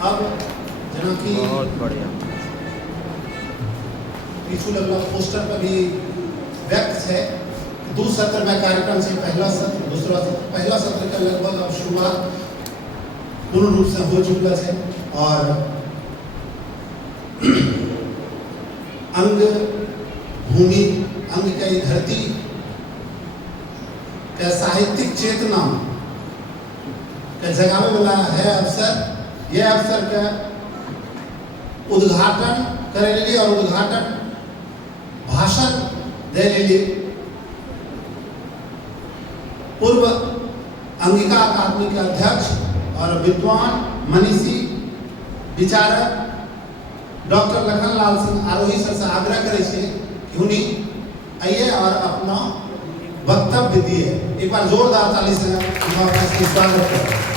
अब जना कि बहुत बढ़िया। पीछू लगला पोस्टर पर भी व्यक्त है। दो सत्र में कार्यक्रम से पहला सत्र दूसरा सत्र, पहला सत्र का लगभग अब शुरुआत पूर्ण रूप से हो चुका है और अंग भूमि अंग की धरती का साहित्यिक चेतना का जगावे वाला है अवसर। यह अवसर का उद्घाटन करे लिए और उद्घाटन भाषण दे लिए पूर्व अंगिका अकादमी के अध्यक्ष और विद्वान मनीषी विचारक डॉक्टर लखनलाल सिंह आरोही सर से आग्रह करे कि उन्हीं आइए और अपना वक्तव्य दिए। एक बार जोरदार ताली से स्वागत करें।